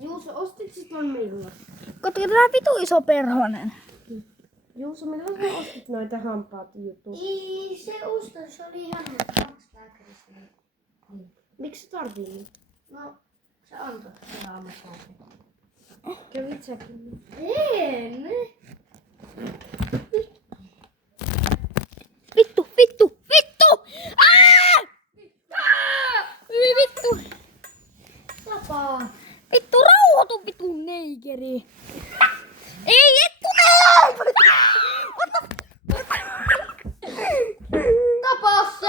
Juuso, ostit sit ton milloin? Katso, tää vitu iso perhonen. Juuso, milloin sä ostit noita hampaat juttuja? Ei se ostos, se oli ihan 2 lääkäristä. Miksi sä tarvii niin? No, se antoi se aamussa. Kävit säkin? En. Vittu, vittu, vittu! Hyi vittu! Tapaa. Vittu, rauhoitu vittu neikeri! Ei vittu, ei! Tapaa se!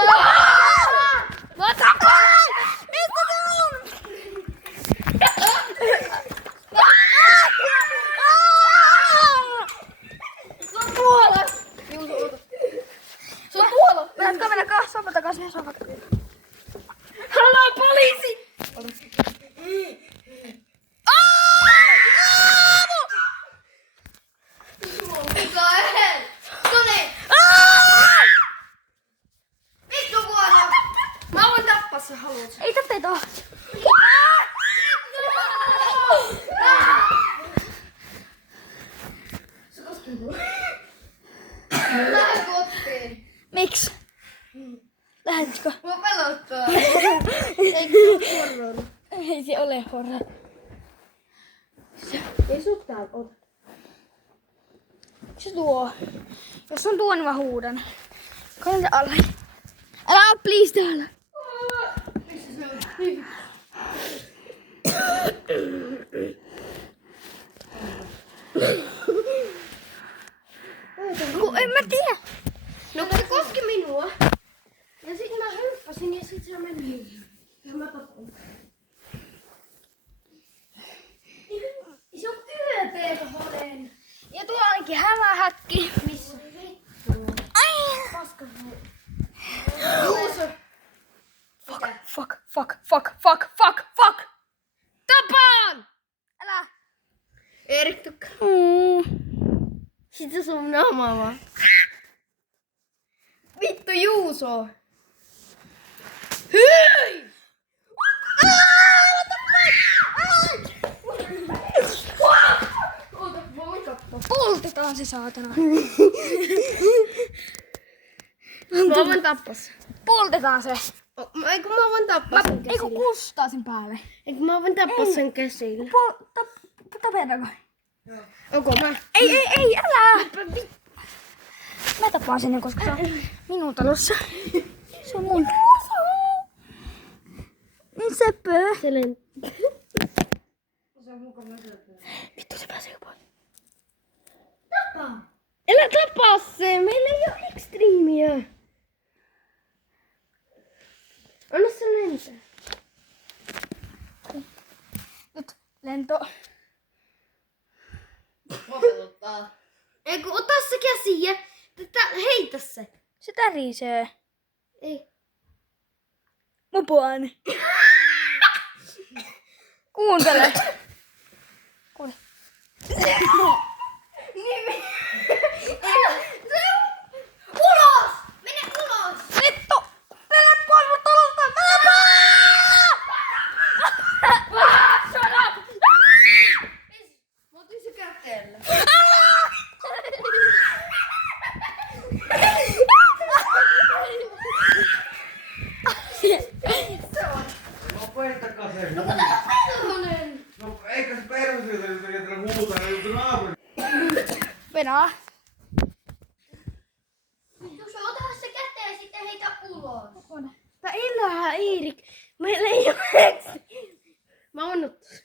Mä tapaan! Mistä se on? Se on tuolla! Juuso, ota. Se on tuolla! Mennä sopa takaisin. Haloo poliisi! Mikael! Toni! Vittu vuoda! Mä voin tappaa sen, haluat sä? Ei tappeita oo! Se koskee mua. Lähde kotiin. Miks? Lähetkö? Mua pelottaa. Eikö se ole horror? Ei se ole horror. Ei sut täällä ota. Se tuo. Jos on tuo, niin mä huudan. Kannata alle. Älä oo please täällä. Missä se on? Kun en mä tiedä. No kun se koski minua. Ja sit mä hyppäsin ja sit se meni. Ja mä tapoin. Se on yöperhonen. Ja tuo onkin hämähäkki. Missä? Ai! Paska. Juuso. Fuck. Tapaan! Älä. Erik tukka. Sit se sun naamaa vaan. Vittu Juuso. Hyi! Oota, mä voin katsoa. Poltetaan se saatana. Mä voin tappaa sen. Poltetaan se. Eikö mä voin tappaa sen Eikö käsillä? kustaa sen päälle? Eikö mä voin tappaa sen käsillä? Tapetaanko? Onko mä? Ei, älä! Mä tapaan sen, koska se on minun talossa. Se on mun. Sepö. Se lentää. Vittu, se pääsee pois. Tapaa. Älä tapaa se! Meillä ei oo ekstriimiä. Anna se lentää. Nyt lento. Mua pelottaa. Eikö ota se käsi ja heitä se. Se tärisee. Ei. Mun puolani. Kuuntele. Kuule. Ulos! Mene ulos! Vittu! Mene pois mun talosta! Mene pois! Shut up! Mä otin se käteellä. No peittäkää se. No kun tää on perhonen! No eikä se perhe sieltä, jos ei jätellä huutaa, ei jutu naapuri. Venää. Jos ota se käteen ja sitten heitä ulos. Tää elää, Erik. Meillä ei oo ekstriimiä. Mä oon ottanut.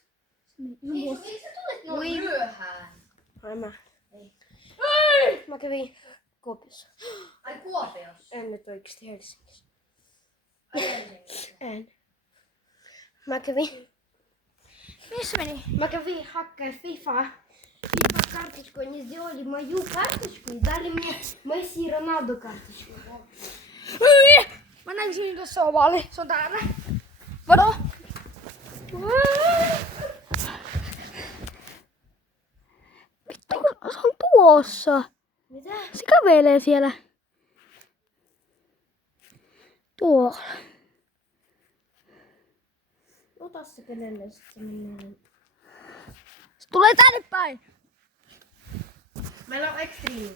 Miksi sä tulit noin Voi. myöhään? Ai mä. Ei. Mä kävin Kuopiossa. Ai Kuopiossa. En nyt oikeesti Helsingissä. Ai Helsingissä. En. Mä kävin Missä meni? hakkeen FIFA карточку, они сделали мою карточку и дали мне Месси и Роналдо карточку. Hyi! Mä näin tuossa ovaali. Se on täällä. Vado. Vittu, se on tuossa. Mitä? Se kävelee siellä. Tuolla. Ota se kenelle sitten mennään. Se tulee tänne päin. Meillä on extreme.